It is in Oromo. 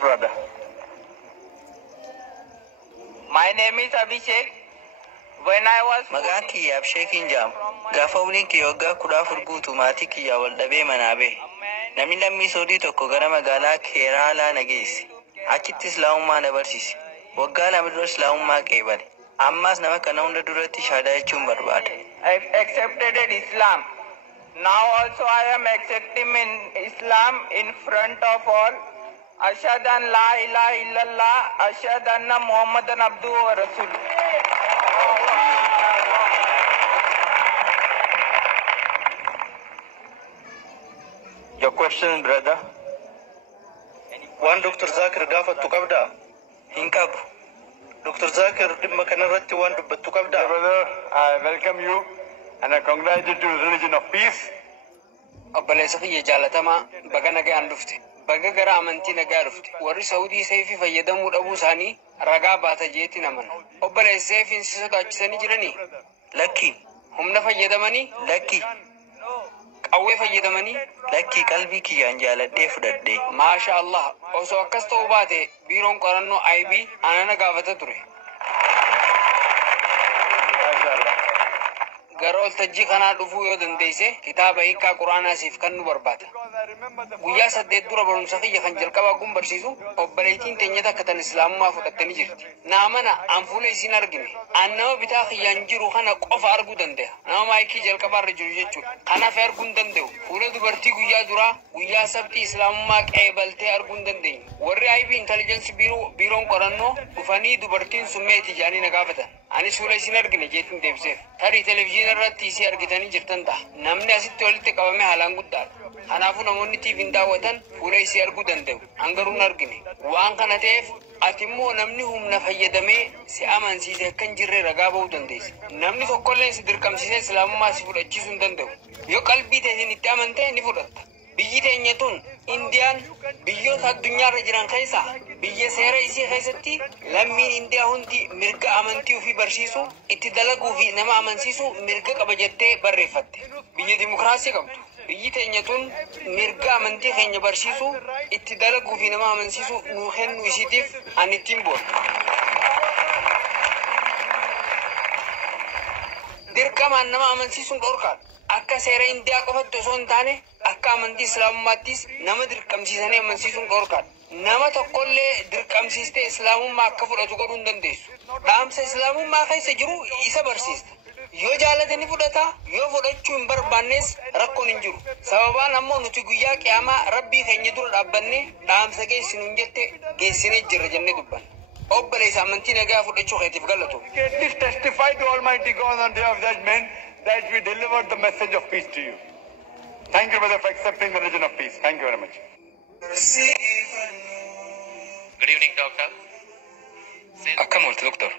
brother. My name is Abhishek. When I was Magaan kiyyaaf sheekiin jaam. Gaafa waliin kiyyooggaa kudhaa furguutu maatii kiyyaa wal dhabee manaabe. Namni lammii soodii tokko gara magaalaa Keeraalaa na geesse. Achitti Islaamummaa na barsiise. Waggaa lama dura Islaamummaa qeebale. Ammaas nama kana hunda duratti shahaadaa jechuun barbaada. I accepted Islam. Now also I am accepting in Islam in front of all. Ashhadu an la ilaha illallah, ashhadu anna Muhammadan abduhu wa rasuluh. Your question, brother? Waan Dr. Zakir gaafattu qabdaa? Hin qabu. Dr. Zakir dhimma kanarratti waan dubbattu qabdaa? Brother, I welcome you and I congratulate you to the religion of peace. Obboleessa kiyya jaalatamaa baga nagaan dhufte. Baga gara amantii nagaa dhufte. Warri Saawudii seefii fayyadamuu dhabuu isaanii ragaa baata jeetti naman. Obboleessa seefiin si sodaachisanii jiranii? Lakki. Humna fayyadamanii? Lakki. Qawwee fayyadamanii? Lakki qalbii kiyyaan jaaladhee fudhadhee. Maasha Allah. Osoo akkas ta'uu baate biiroon qorannoo IB anana gaafata ture. Gara waltajjii kanaa dhufuu yoo dandeesse kitaaba hiikaa Quraanaa siif kan nu barbaada. Guyyaa 8 dura barumsa kiyya kan jalqabaa gun barsiisu obboleettiin teenyata akka tan Islaamummaa fudhattanii jirti. Naamana an fuula isin argine. An nama bitaa kiyyaan jiru kana qofa arguu danda'a. Nama maayikii jalqabaa irra jiru jechuudha. Kanaaf arguu hin danda'u. Fuula dubartii guyyaa duraa guyyaa sabtii Islaamummaa qeebaltee arguu hin dandeenye. Warri IB intelligence biiroon qorannoo dhufanii dubartiin sun meeti jedhanii na gaafatan. Anis fuula isin argine jeetiin deebiseef. Tarii televezyiina irratti isii argitanii jirtan ta'a. Namni asitti walitti qabame haalaan guddaadha. Kanaafuu namoonni TV'n daawwatan fuula isii arguu danda'u. Hangaruu hin argine. Waan kana ta'eef ati immoo namni humna fayyadamee si amansiise akka hin jirre ragaa ba'uu dandeessa. Namni tokkollee si dirqamsiisee Islaamummaa si fudhachiisuu hin danda'u. Yoo qalbii teetiin itti amantee ni fudhatta. Biyyi teenya tun Indiyaan biyyoota addunyaarra jiran keessaa biyya seera isii keessatti lammiin Indiyaa hundi mirga amantii ofii barsiisu itti dalaguu fi nama amansiisu mirga qaba jettee barreeffatte. Biyya dimokiraasii qabdu. Biyyi teenya tun mirga amantii keenya barsiisu itti dalaguu fi nama amansiisu nuu kennu isiitiif ani ittiin boona. Dirqamaan nama amansiisuun dhorkaadha. Akka seera Indiyaa qofatti osoo hin taane akka amantii Islaamummaattis nama dirqamsiisanii amansiisuun dhorkaadha. Nama tokkollee dirqamsiistee Islaamummaa akka fudhatu godhuu hin dandeessu. Dhaamsa Islaamummaa keessa jiru isa barsiista. Yoo jaalate ni fudhata, yoo fudhachuu hin barbaannes rakkoon hin jiru. Sababaan ammoo nuti guyyaa qiyaamaa Rabbii keenya dura dhaabbannee dhaamsa geessinu hin jette geessinee jirra jennee dubbanna. Obboleessa amantii nagaa fudhachuu keetiif galatu. Please testify to Almighty God on the day of judgment that we delivered the message of peace to you. Thank you, brother, for accepting the religion of peace. Thank you very much. Good evening, doctor. Akkam olte, doctor?